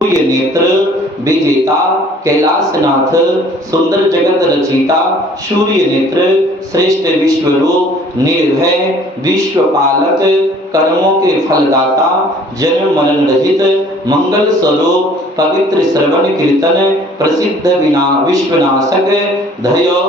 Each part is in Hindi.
सूर्य नेत्र विजेता कैलाशनाथ सुंदर जगत रचिता सूर्य नेत्र श्रेष्ठ विश्वरूप निर्भय विश्वपालक कर्मों के फलदाता जन्म मरण रहित मंगल स्वरूप पवित्र श्रवण कीर्तन प्रसिद्ध विश्वनाशक धयो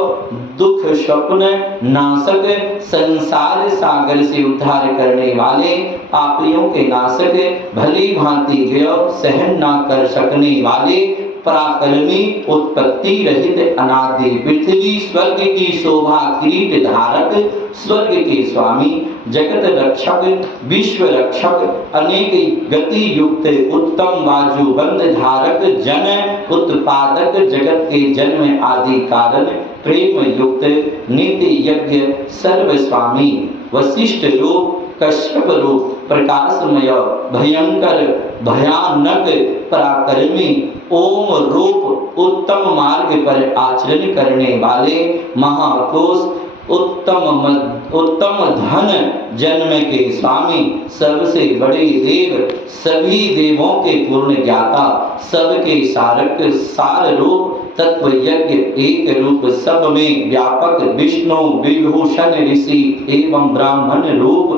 दुख स्वप्न नाशक संसार सागर से उद्धार करने वाले पापियों के नाशक भली भांति व्यय सहन न कर सकने वाले पराक्रमी उत्पत्ति रहित अनादि पृथ्वी स्वर्ग की शोभा किरीट धारक स्वर्ग के स्वामी जगत रक्षक विश्व रक्षक अनेक गति युक्त उत्तम बाजूबंद धारक जन उत्पादक जगत के जन्म आदि कारण प्रेम युक्त नित्य यज्ञ सर्व स्वामी वशिष्ठ रूप कश्यप रूप प्रकाशमय भयंकर भयानक पराक्रमी ओम रूप उत्तम मार्ग पर आचरण करने वाले महाकोश उत्तम धन जन्म के स्वामी सबसे बड़े देव सभी देवों के पूर्ण ज्ञाता सबके सारक सार रूप तत्व यज्ञ एक रूप सब में व्यापक विष्णु विभूषण ऋषि एवं ब्राह्मण रूप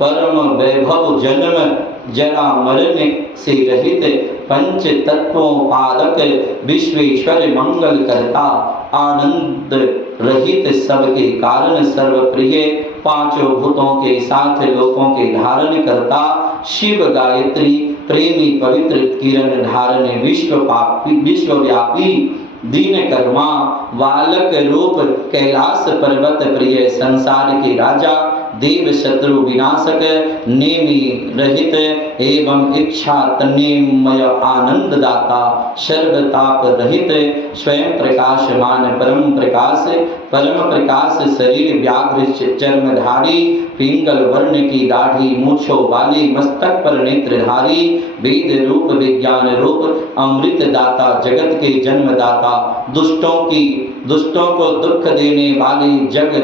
परम वैभव जन्म जरा मरण से रहित पंच तत्वोपादक विश्वेश्वर मंगल करता आनंद रहित सबके कारण सर्वप्रिय पांचों भूतों के साथ लोकों के धारण करता शिव गायत्री प्रेमी पवित्र किरण धारण विश्वव्यापी दीन कर्मा बालक रूप कैलाश पर्वत प्रिय संसार के राजा देव शत्रु विनाशक नेमि रहित एवं इच्छा तन्मय आनंद दाता सर्वताप रहित स्वयं प्रकाशमान परम प्रकाश शरीर व्याघ्र चर्मधारी पिंगल वर्ण की दाढ़ी मूछों वाली मस्तक पर नेत्रधारी वेद रूप विज्ञान रूप अमृत दाता जगत के जन्मदाता दुष्टों को दुख देने वाली जग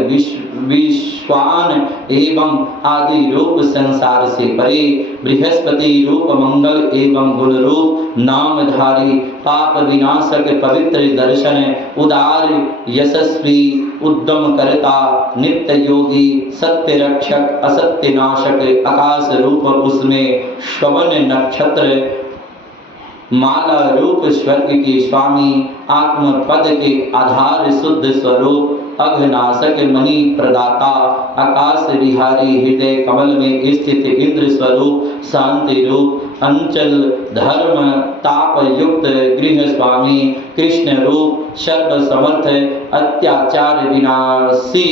विश्वान एवं आदि रूप संसार से परे बृहस्पति रूप मंगल एवं गुण रूप नामधारी पाप विनाशक पवित्र दर्शन उदार यशस्वी उद्यम करता नित्य योगी सत्य रक्षक असत्य नाशक आकाश रूप उसमें श्रवण नक्षत्र माला रूप स्वर्ग के स्वामी आत्म पद के आधार शुद्ध स्वरूप अघनाशक मणि प्रदाता आकाश विहारी हृदय कमल में स्थित इंद्र स्वरूप शांति रूप अंचल धर्म ताप युक्त गृह स्वामी कृष्ण रूप सर्व समर्थ अत्याचार विनाशी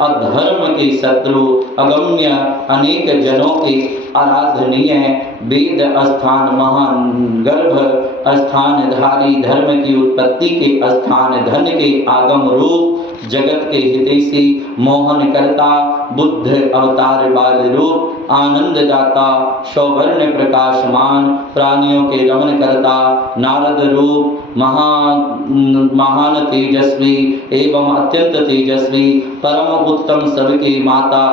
अधर्म के शत्रु अगम्य अनेक जनों के आराधनीय वेद स्थान महान गर्भ स्थान धारी धर्म की उत्पत्ति के स्थान धन के आगम रूप जगत के हितैषी मोहन करता बुद्ध अवतार बाल रूप आनंद दाता सौवर्ण प्रकाशमान प्राणियों के रमण करता नारद रूप महान तेजस्वी एवं अत्यंत तेजस्वी परम उत्तम सबके माता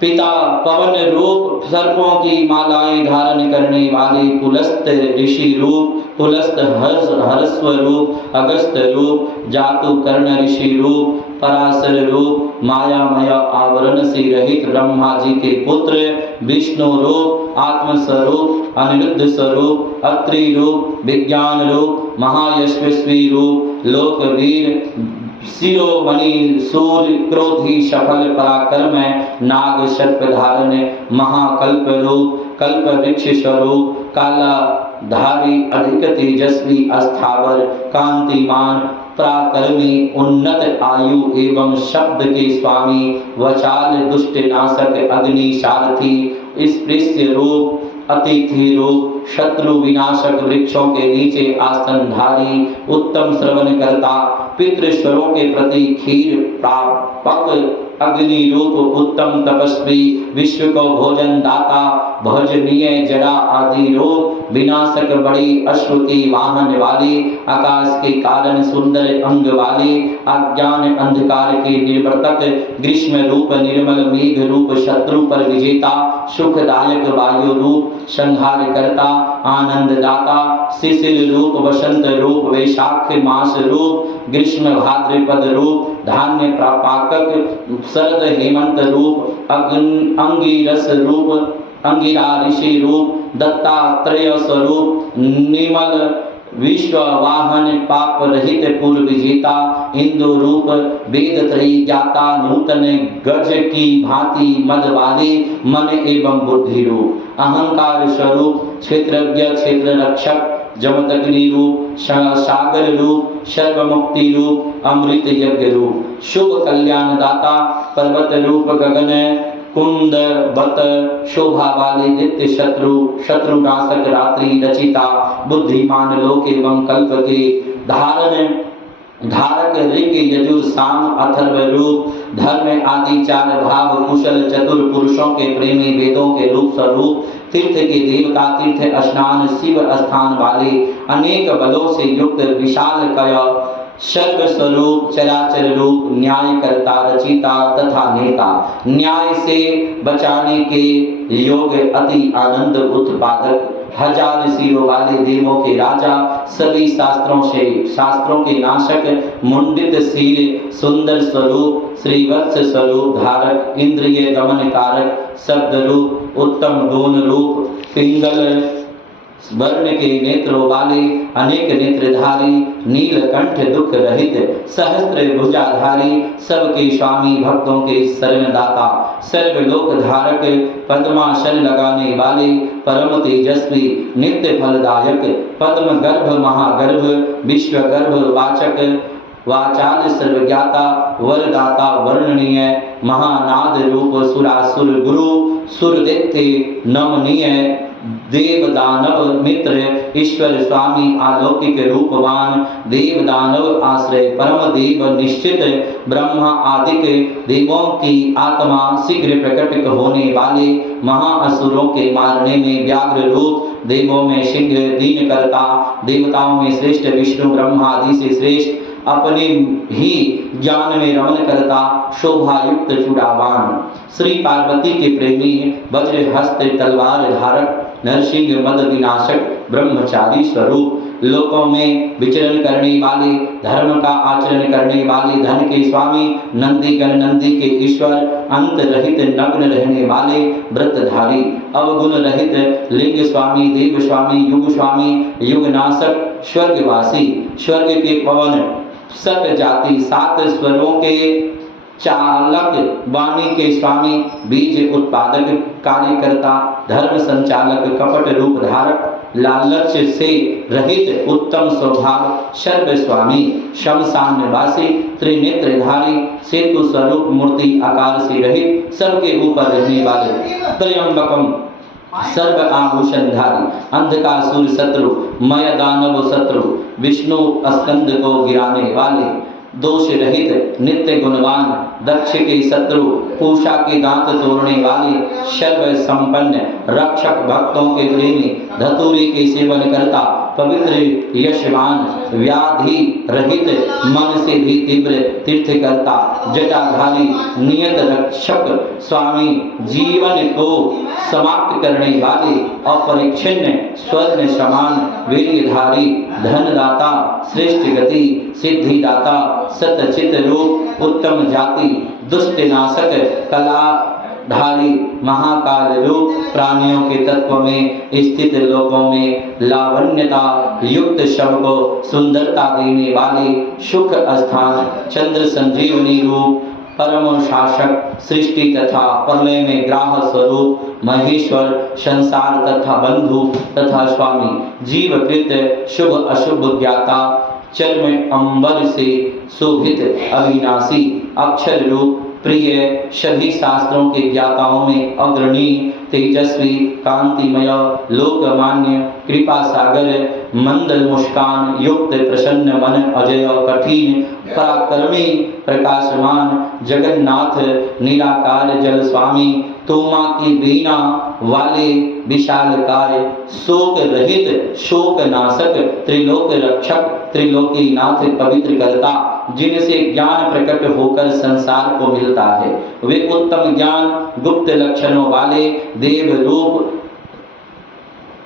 पिता पवन रूप सर्पों की मालाएं धारण करने वाले पुलस्त ऋषि रूप पुलस्त हर्स्व रूप अगस्त रूप जातु कर्ण ऋषि रूप पराशर रूप मायामय आवरण से रहित ब्रह्मा जी के पुत्र विष्णु रूप आत्मस्वरूप अनिरुद्ध स्वरूप अत्रि रूप विज्ञान रूप महायशस्वी रूप लोकवीर शिरोमणि सूर्य क्रोधी सफल पराक्रम नाग सर्प धारण महाकल्प रूप कल्प वृक्ष स्वरूप काला धारी अधिक तेजस्वी अस्थावर कांतिमान पराक्रमी उन्नत आयु एवं शब्द के स्वामी वचाल दुष्ट नाशक अग्नि सारथी स्पृश्य रूप अतिथि रूप शत्रु विनाशक वृक्षों के नीचे आसनधारी उत्तम श्रवण करता पितृश्वरों के प्रति खीर प्रापक अग्नि रूप उत्तम तपस्वी विश्व को भोजन दाता भजनीय जड़ा आदि रोग, विनाशक बड़ी अश्व के वाहन वाले, आकाश के कारण सुंदर अंग वाले, अज्ञान अंधकार के निर्वर्तक, ग्रीष्म रूप निर्मल मेघ रूप शत्रु पर विजेता, सुखदायक वायु रूप संहार करता, आनंद दाता, शिशिर रूप वसंत रूप वैशाख मास रूप, ग्रीष्म भाद्रपद रूप धान्य प्रापाकक, शरद हेमंत रूप अंगिरस रूप, अंगिरा ऋषि रूप, दत्तात्रेय स्वरूप, निर्मल विश्व वाहन पाप रहित पूर्व विजेता, इंदु रूप वेद त्रयी ज्ञाता, नूतन गज की भांति मद वाले, मन एवं बुद्धि रूप, अहंकार स्वरूप, क्षेत्रज्ञ क्षेत्र रक्षक, जमदग्नि रूप, सागर रूप, सर्वमुक्ति रूप, अमृत यज्ञ रूप, शुभ कल्याण दाता, पर्वत रूप गगन कुंद बत शोभा वाले, नित्य शत्रु नाशक, रात्रि रचिता, बुद्धिमान लोक एवं कल्प के धारक, ऋग यजुर साम अथर्व रूप, धर्म आदि चार भाव, कुशल चतुर पुरुषों के प्रेमी, वेदों के रूप स्वरूप, तीर्थ के देवता, तीर्थ स्नान शिव स्थान वाले, अनेक बलों से युक्त, विशाल कय, सर्व स्वरूप, चराचर रूप, न्याय करता, रचिता तथा नेता, न्याय से बचाने के योग, अति आनंद उत्पादक, हजार सिरों वाले, देवों के राजा, सभी शास्त्रों के नाशक, मुंडित सिर, सुंदर स्वरूप, श्रीवत्स स्वरूप धारक, इंद्रिय दमन कारक, शब्द रूप, उत्तम गुण रूप, पिंगल वर्ण के नेत्रों वाले, अनेक नेत्रधारी, नीलकंठ दुख रहित, सहस्त्र भुजाधारी, सबके स्वामी, भक्तों के शरणदाता, सर्वलोक धारक, पद्मासन लगाने वाले, परम तेजस्वी, नित्य फलदायक, पद्म गर्भ महागर्भ, विश्व गर्भ वाचक, वाचाल सर्वज्ञाता, वरदाता, वर्णनीय, महानाद रूप, सुरासुर गुरु, सुरदैत्य नमनीय, देव दानव मित्र, ईश्वर स्वामी, अलौकिक रूपवान, देव दानव आश्रय, परम देव निश्चित, ब्रह्मा आदिक देवों की आत्मा, शीघ्र प्रकट होने वाले, महाअसुरों के मारने में व्याघ्र रूप, देवों में सिंह, दीन करता, देवताओं में श्रेष्ठ, विष्णु ब्रह्मा आदि से श्रेष्ठ, अपने ही ज्ञान में रमन करता, शोभा युक्त चूड़ावान, श्री पार्वती के प्रेमी, वज्र हस्त तलवार धारक, नरसिंह मद विनाशक, ब्रह्मचारी स्वरूप, लोकों में विचरण करने वाले, धर्म का आचरण करने वाले, धन के स्वामी, नंदीगण नंदी के ईश्वर, अंत रहित नग्न रहने वाले, व्रतधारी, अवगुण रहित, लिंग स्वामी, देव स्वामी, युग स्वामी, युगनाशक, स्वर्गवासी, स्वर्ग के पवन, सत जाति, सात स्वरों के चालक, वाणी के स्वामी, बीज उत्पादक, कार्यकर्ता, धर्म संचालक, कपट रूप धारक, लालच से रहित, उत्तम स्वभाव, सर्व स्वामी, शमशान निवासी, त्रिनेत्रधारी, सेतु स्वरूप, मूर्ति आकार से रहित, सबके ऊपर रहने वाले, त्रयंबकम, सर्व आभूषणधारी, अंधकासुर शत्रु, मय दानव शत्रु, विष्णु स्कंद को गिराने वाले, दोष रहित, नित्य गुणवान, दक्ष के शत्रु, पूषा के दांत तोड़ने वाले, सर्व संपन्न, रक्षक, भक्तों के प्रेमी, धतूरे के सेवन करता, पवित्र यशवान, व्याधि रहित, मन से भी तीव्र तीर्थ करता, जटाधारी, नियत रक्षक, स्वामी, जीवन को समाप्त करने वाले, अपरिच्छिन्न, स्वर्ण समान, वीर्यधारी, धनदाता, श्रेष्ठ गति, सिद्धिदाता, सतचित रूप, उत्तम जाति, दुष्ट नाशक, कलाधारी, महाकाल रूप, प्राणियों के तत्व में स्थित, लोगों में लावण्यता युक्त, शव को सुंदरता देने वाले, सुख स्थान, चंद्र संजीवनी रूप, परम शासक, सृष्टि तथा प्रलय में ग्राह स्वरूप, महेश्वर, संसार तथा बंधु तथा स्वामी, जीवकृत, शुभ अशुभ ज्ञाता, चर्म अंबर से शोभित, अविनाशी, अक्षर रूप, प्रिय, सभी शास्त्रों के ज्ञाताओं में अग्रणी, तेजस्वी, कांतिमय, लोकमान्य, कृपा सागर, मंदल मुस्कान युक्त, प्रसन्न मन, अजय, कठिन, पराक्रमी, प्रकाशमान, जगन्नाथ, निराकार, जल स्वामी, तोमा की वीणा, वाले विशालकाय, शोक रहित शोक नाशक, त्रिलोक रक्षक, त्रिलोकी नाथ, पवित्र करता, जिनसे ज्ञान प्रकट होकर संसार को मिलता है, वे उत्तम ज्ञान गुप्त लक्षणों वाले देव रूप,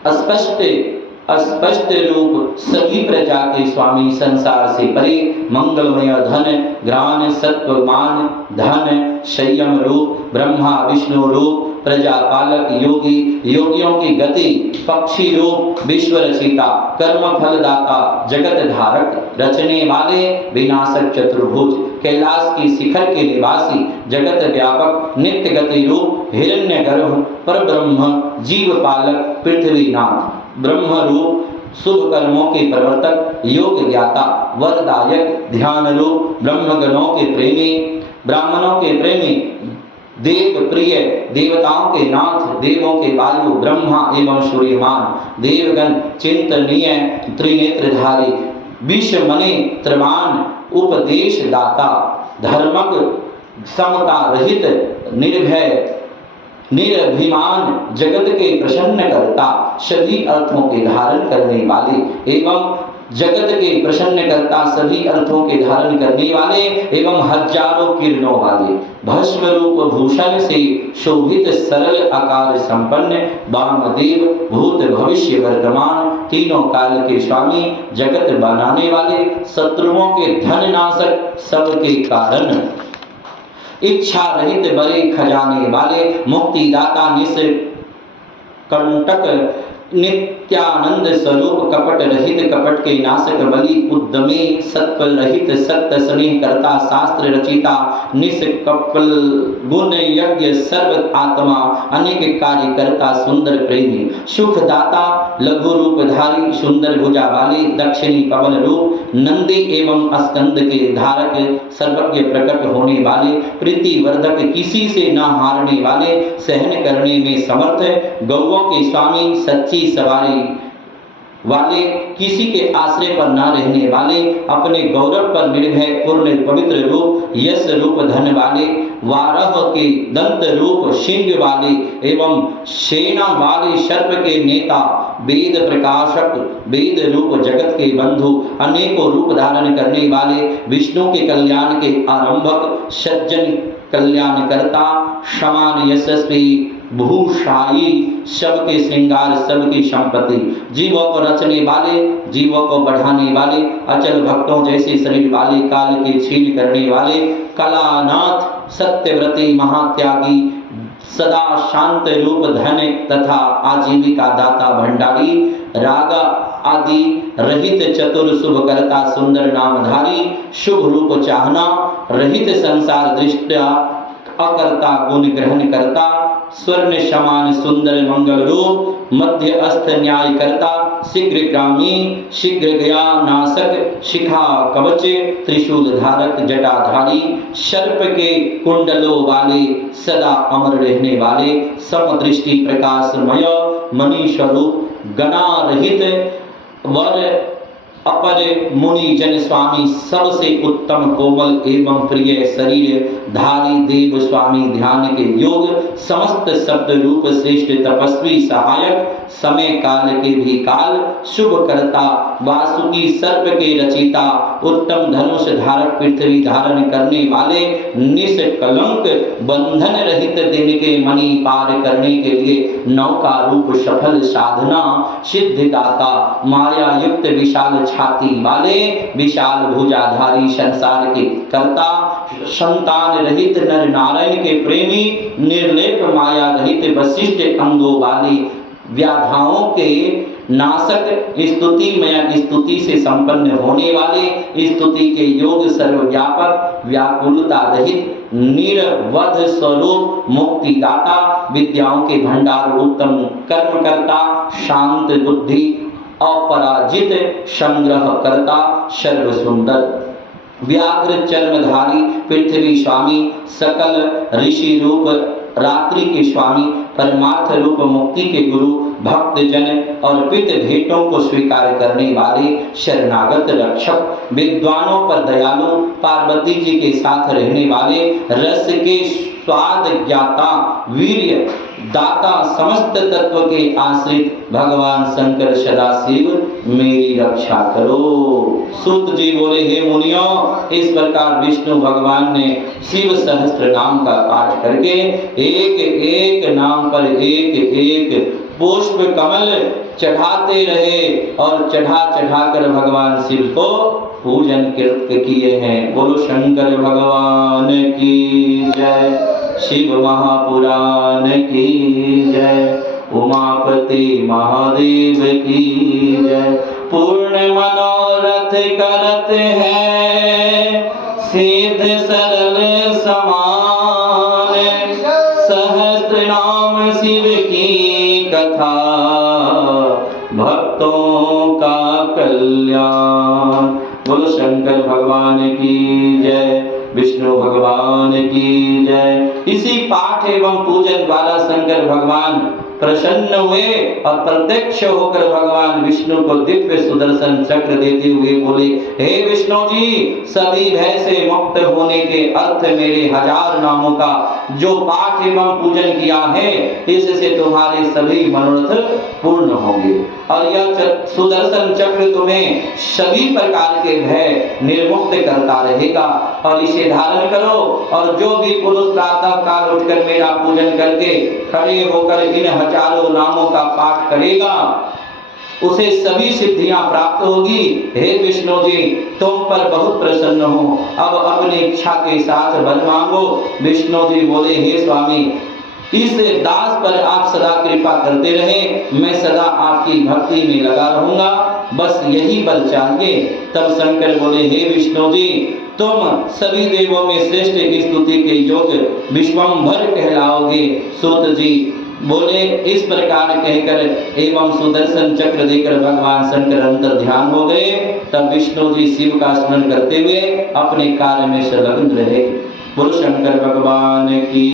अस्पष्ट रूप सभी प्रजा के स्वामी, संसार से परे मंगलमय धन ज्ञान सत्वमान धन संयम रूप, ब्रह्मा विष्णु रूप, प्रजापालक योगी, योगियों की गति, पक्षी रूप, विश्व रचिता, कर्म फलदाता, जगत धारक, रचने वाले, विनाशक चतुर्भुज, कैलाश की शिखर के निवासी, जगत व्यापक, नित्य गति रूप, हिरण्यगर्भ, परब्रह्म, जीव पालक, पृथ्वीनाथ, ब्रह्म रूप, शुभ कर्मों के प्रवर्तक, योग ज्ञाता, वरदायक, ध्यान रूप, ब्रह्मगणों के प्रेमी, ब्राह्मणों के प्रेमी, देव प्रिय, देवताओं के नाथ, देवों के वायु, ब्रह्मा एवं सूर्यमान, देवगण चिंतनीय, त्रिनेत्रधारी, विश्वमणि त्रवान, उपदेश दाता, धर्मक, समता रहित, निर्भय, निरभिमान, जगत के प्रसन्न करता, सभी अर्थों के धारण करने वाले एवं जगत के प्रसन्न करता, सभी अर्थों के धारण करने वाले एवं हजारों किरणों वाले, भस्म रूप भूषण से शोभित, सरल आकार संपन्न, वामदेव, भूत भविष्य वर्तमान, तीनों काल के स्वामी, जगत बनाने वाले, शत्रुओं के धन नाशक, सबके कारण, इच्छा रहित बड़े खजाने वाले, मुक्तिदाता, निष्कंटक, नित्यानंद स्वरूप, कपट रहित, कपट के नाशक, बलि उद्यमी, सत्व रहित, सत्य स्नेह करता, शास्त्र रचिता, निष्कपल, गुण यज्ञ, सर्व आत्मा, अनेक कार्य करता, सुंदर प्रेमी, सुखदाता, लघु रूपधारी, सुंदर भुजा वाले, दक्षिणी पवन रूप, नंदी एवं स्कंद के धारक, सर्वज्ञ प्रकट होने वाले, प्रीति वर्धक, किसी से न हारने वाले, सहन करने में समर्थ, गौओं के स्वामी, सच्ची सवारी वाले, किसी के आश्रय पर न रहने वाले, अपने गौरव पर निर्भय, पूर्ण पवित्र रूप, यश रूप धन वाले, वारह के दंत रूप, सिंह वाले एवं सेना वाले, सर्प के नेता, वेद प्रकाशक, वेद रूप, जगत के बंधु, अनेकों रूप धारण करने वाले, विष्णु के कल्याण के आरंभक, सज्जन कल्याण करता, समान यशस्वी, भूषाई, सबके श्रृंगार, सबकी संपत्ति, जीवों को रचने वाले, जीवों को बढ़ाने वाले, अचल भक्तों जैसे शरीर वाले, काल के छीन करने वाले, कलानाथ, सत्यव्रती, महात्यागी, सदा शांत रूप, धन तथा आजीविका दाता, भंडारी, राग आदि रहित, चतुर, शुभ करता, सुंदर नामधारी, शुभ रूप चाहना रहित, संसार दृष्टा, अकर्ता, गुण ग्रहण करता, स्वर्ण समान, सुंदर, मंगल रूप, मध्यस्थ, न्याय करता, शीघ्रगामी, शीघ्र गया नाशक, शिखा कवच, त्रिशूल धारक, जटाधारी, सर्प के कुंडलों वाले, सदा अमर रहने वाले, समदृष्टि, प्रकाशमय, मणि स्वरूप, गणा रहित, वर अपर मुनि जन स्वामी, सबसे उत्तम, कोमल एवं प्रिय शरीर धारी, देव स्वामी, ध्यान के योग, समस्त शब्द रूप, श्रेष्ठ तपस्वी, सहायक, समय काल के भी काल, शुभ करता, वासुकी, सर्प के रचिता, उत्तम धनुष धारक, पृथ्वी धारण करने वाले, निष्कलंक, बंधन रहित, दिन के मणि पार करने के लिए नौका रूप, सफल साधना, सिद्धिदाता, माया युक्त, विशाल छाती वाले, विशाल भुजाधारी, संसार के कर्ता, संतान रहित, नर नारायण के प्रेमी, निर्लेप, माया रहित, वशिष्ठ अंगों वाले, व्याधाओं के नाशक, स्तुतिमय, स्तुति से संपन्न होने वाले, स्तुति के योग, सर्वव्यापक, व्याकुलता रहित, निरवध स्वरूप, मुक्तिदाता, विद्याओं के भंडार, उत्तम कर्मकर्ता, शांत बुद्धि, अपराजित, संग्रह करता, सर्व सुंदर, व्याघ्र चर्मधारी, पृथ्वी स्वामी, सकल ऋषि रूप, रात्रि के स्वामी, परमार्थ रूप, मुक्ति के गुरु, भक्त जन अर्पित भेंटों को स्वीकार करने वाले, शरणागत रक्षक, विद्वानों पर दयालु, पार्वती जी के साथ रहने वाले, रस के स्वाद ज्ञाता, वीर्य दाता समस्त तत्व के आश्रित भगवान शंकर सदाशिव मेरी रक्षा करो। सूत जी बोले, हे मुनियों, इस प्रकार विष्णु भगवान ने शिव सहस्त्र नाम का पाठ करके एक एक नाम पर एक एक पुष्प कमल चढ़ाते रहे और चढ़ा चढ़ा कर भगवान शिव को पूजन कृत्य किए हैं। बोलो शंकर भगवान की जय, शिव महापुराण की जय, उमापति महादेव की जय। पूर्ण मनोरथ करत है सिद्ध सरल समान, सहस्त्र नाम शिव की कथा भक्तों का कल्याण। बोलो शंकर भगवान की जय, विष्णु भगवान की जय। इसी पाठ एवं पूजन द्वारा शंकर भगवान प्रसन्न हुए और प्रत्यक्ष होकर भगवान विष्णु को दिव्य सुदर्शन चक्र देते हुए बोले, हे विष्णु जी, सभी भय से मुक्त होने के अर्थ मेरे 1000 नामों का जो पाठ एवं पूजन किया है, इससे तुम्हारे सभी मनोरथ पूर्ण होंगे और यह सुदर्शन चक्र तुम्हें सभी प्रकार के भय निर्मुक्त करता रहेगा। और इसे धारण करो और जो भी पुरुष प्रातः काल उठकर मेरा पूजन करके खड़े होकर इन 1000 नामों का पाठ करेगा, उसे सभी सिद्धियां प्राप्त होगी। हे विष्णु जी, तुम पर बहुत प्रसन्न हो, अब अपनी इच्छा के साथ वर मांगो। विष्णु जी बोले, हे स्वामी, इस दास पर आप सदा कृपा करते रहे, मैं सदा आपकी भक्ति में लगा रहूंगा, बस यही बल चाहिए। तब शंकर बोले, हे विष्णु जी, तुम सभी देवों में श्रेष्ठ स्तुति के योग्य विश्वम्भर कहलाओगे। सूत जी बोले, इस प्रकार कहकर एवं सुदर्शन चक्र देकर भगवान शंकर अंतर ध्यान हो गए। तब विष्णु जी शिव का स्मरण करते हुए अपने कार्य में संलग्न रहे। बोलो शंकर भगवान की